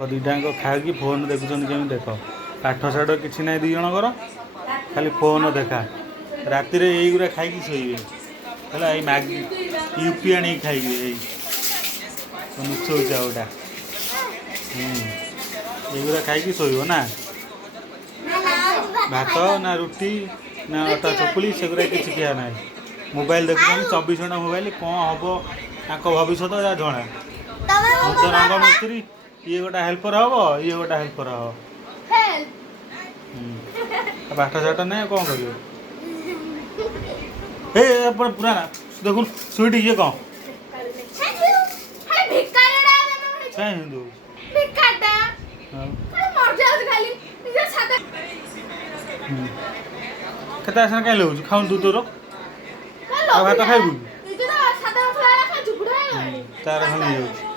दुईटाक खाई फोन देखुं केमी देख पाठ साठ कि ना दी जनकर खाली फोन देखा राति यहीगुरा खाई शोबे है मैगी यूपी आनी खाइबे नुचौचा गोटा यहीगुरा खाई शोब ना भात ना रुटी ना अटा चकुली सेगुरा किसी खिया ना मोबाइल देखुन 24 घंटा मोबाइल कौन हम भविष्य जना तो रंग मिस्त्री ये गोटा हेल्पर हम ये गोटा हेल्पर हम पाठ साठ ना कौन कर पुराना देखुन स्वीट ये कौन हिंदू केता आसन कहीं लगे खाऊन तू तोर भात खाइबू तार खाली